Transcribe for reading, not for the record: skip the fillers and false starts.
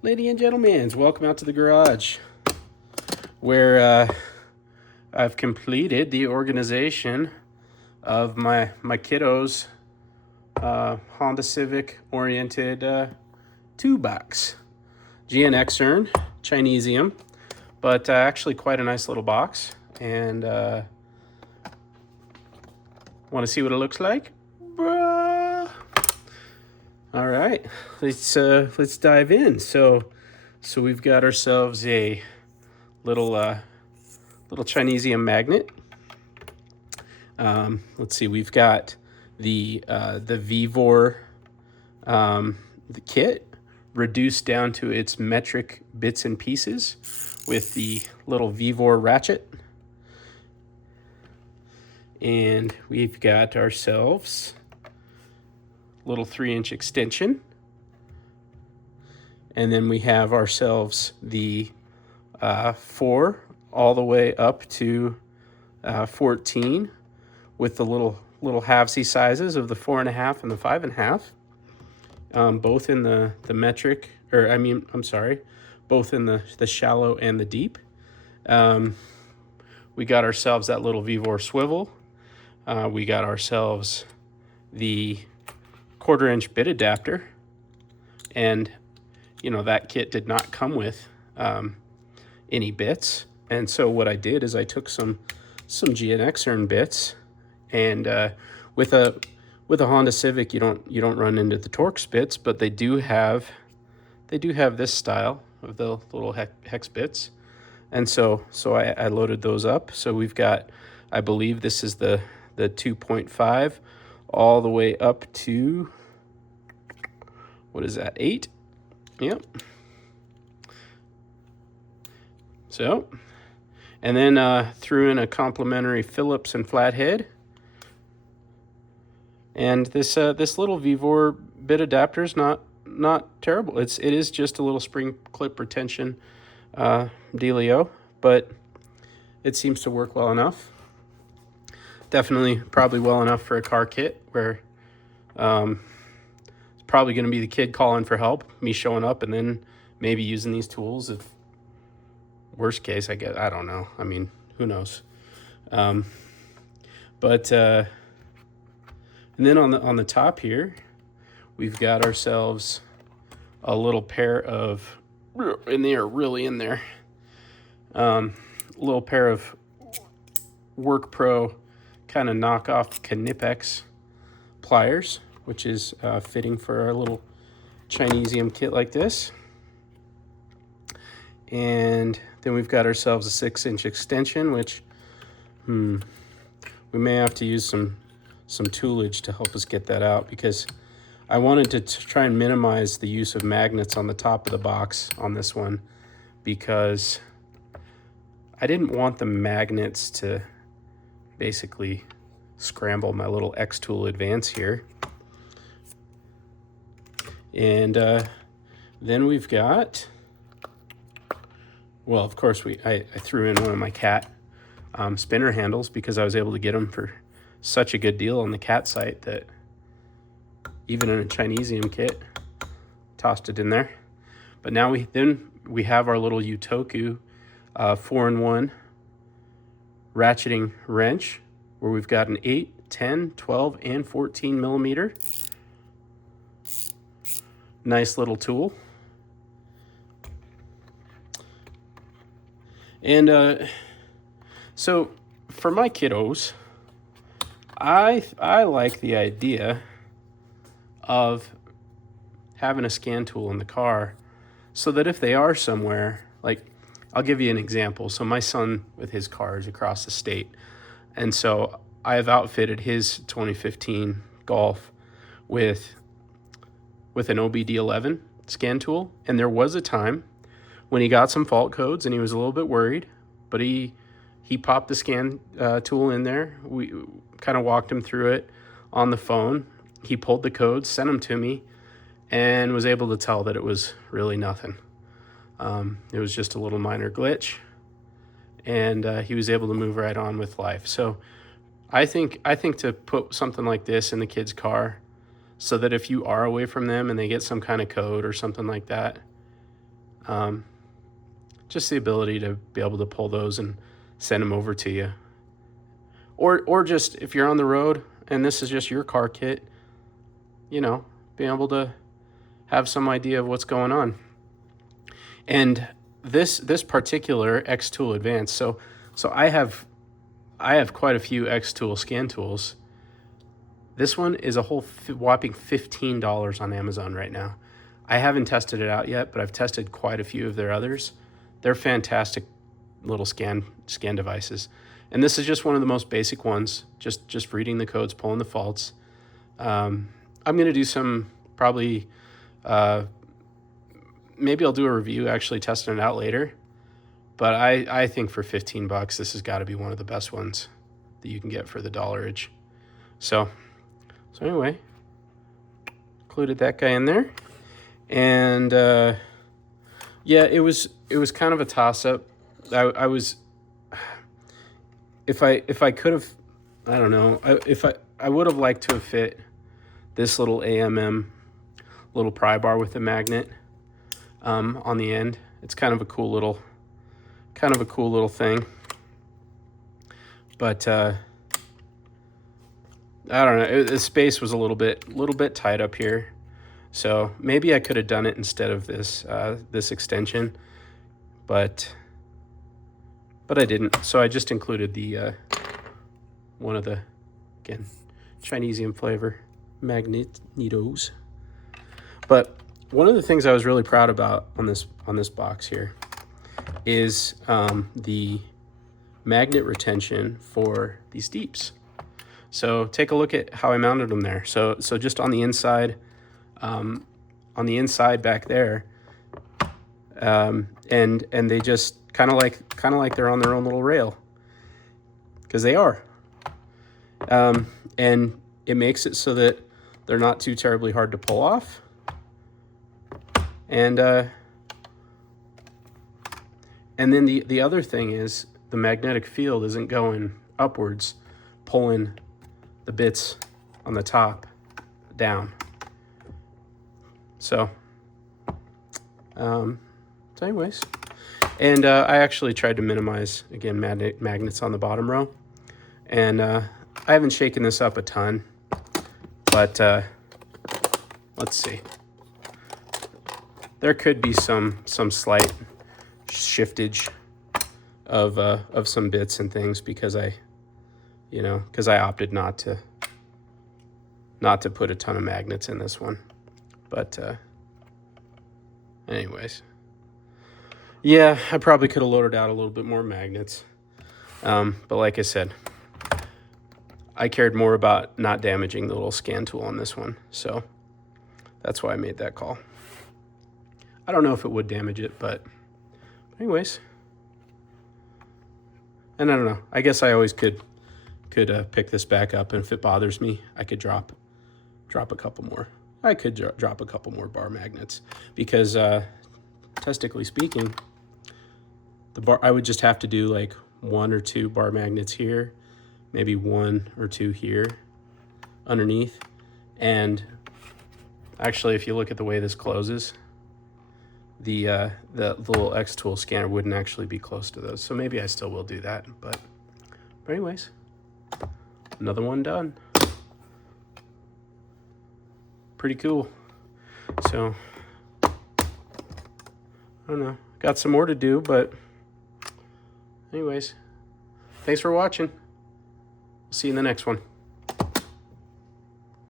Ladies and gentlemen, welcome out to the garage where I've completed the organization of my kiddos' Honda Civic oriented two box. GNXern, Chinesium, but actually quite a nice little box. And want to see what it looks like? Bruh. All right, let's dive in. So we've got ourselves a little Chinesium magnet. Let's see, we've got the VVOR the kit reduced down to its metric bits and pieces with the little VVOR ratchet. And we've got ourselves little 3-inch extension. And then we have ourselves the 4 all the way up to 14 with the little halvesy sizes of the 4.5 and the 5.5, both in the metric, or I'm sorry, both in the shallow and the deep. We got ourselves that little VVOR swivel. We got ourselves the 1/4-inch bit adapter, and that kit did not come with any bits. And so what I did is I took some GNXern bits, and with a Honda Civic you don't run into the Torx bits, but they do have this style of the little hex bits. And so I loaded those up. So we've got, I believe this is the 2.5 all the way up to, what is that, 8? Yep. So, and then threw in a complimentary Phillips and flathead. And this little VVOR bit adapter is not terrible. It is just a little spring clip retention dealio, but it seems to work well enough. Definitely, probably well enough for a car kit where it's probably going to be the kid calling for help, me showing up, and then maybe using these tools. If worst case, I guess, I don't know. I mean, who knows? But and then on the top here, we've got ourselves a little pair of, and they are really in there, little pair of Work Pro kind of knockoff Knipex pliers, which is fitting for our little Chinesium kit like this. And then we've got ourselves a 6-inch extension, which we may have to use some toolage to help us get that out, because I wanted to try and minimize the use of magnets on the top of the box on this one, because I didn't want the magnets to basically scramble my little X-Tool Advance here. And then we've got, well, of course, I threw in one of my cat spinner handles, because I was able to get them for such a good deal on the cat site that even in a Chinesium kit, tossed it in there. But now we have our little Utoku 4-in-1 ratcheting wrench, where we've got an 8, 10, 12, and 14 millimeter. Nice little tool. And so for my kiddos, I like the idea of having a scan tool in the car, so that if they are somewhere, like, I'll give you an example. So my son with his car is across the state, and so I've outfitted his 2015 Golf with an OBD11 scan tool. And there was a time when he got some fault codes and he was a little bit worried, but he popped the scan tool in there. We kind of walked him through it on the phone. He pulled the codes, sent them to me, and was able to tell that it was really nothing. It was just a little minor glitch, and he was able to move right on with life. So I think to put something like this in the kid's car, so that if you are away from them and they get some kind of code or something like that, Just the ability to be able to pull those and send them over to you. Or just if you're on the road and this is just your car kit, you know, being able to have some idea of what's going on. And this particular X-Tool Advanced, so I have quite a few X-Tool scan tools. This one is a whole whopping $15 on Amazon right now. I haven't tested it out yet, but I've tested quite a few of their others. They're fantastic little scan devices. And this is just one of the most basic ones, just reading the codes, pulling the faults. I'm going to do some probably, maybe I'll do a review actually testing it out later. But I think for $15, this has got to be one of the best ones that you can get for the dollarage. So anyway, included that guy in there. And yeah, it was kind of a toss-up. I was, if I could have, I don't know, I would have liked to have fit this little AMM little pry bar with the magnet on the end. It's kind of a cool little thing. But I don't know, the space was a little bit tight up here. So maybe I could have done it instead of this this extension, but I didn't. So I just included the one of the, again, Chinesium flavor magnetos. But one of the things I was really proud about on this box here is the magnet retention for these deeps. So take a look at how I mounted them there. So just on the inside back there, and they just kind of like they're on their own little rail, because they are. And it makes it so that they're not too terribly hard to pull off. And then the other thing is the magnetic field isn't going upwards, pulling the bits on the top down. So anyways, and I actually tried to minimize, again, magnets on the bottom row. And I haven't shaken this up a ton, but let's see. There could be some slight shiftage of some bits and things because I opted not to put a ton of magnets in this one. But anyways, yeah, I probably could have loaded out a little bit more magnets. But like I said, I cared more about not damaging the little scan tool on this one. So that's why I made that call. I don't know if it would damage it, but anyways. And I don't know. I guess I always could pick this back up, and if it bothers me, I could drop a couple more. I could drop a couple more bar magnets, because technically speaking, I would just have to do like 1 or 2 bar magnets here, maybe 1 or 2 here underneath. And actually, if you look at the way this closes, the little X-Tool scanner wouldn't actually be close to those. So maybe I still will do that. But anyways, another one done. Pretty cool. So I don't know. Got some more to do, but anyways, thanks for watching. See you in the next one.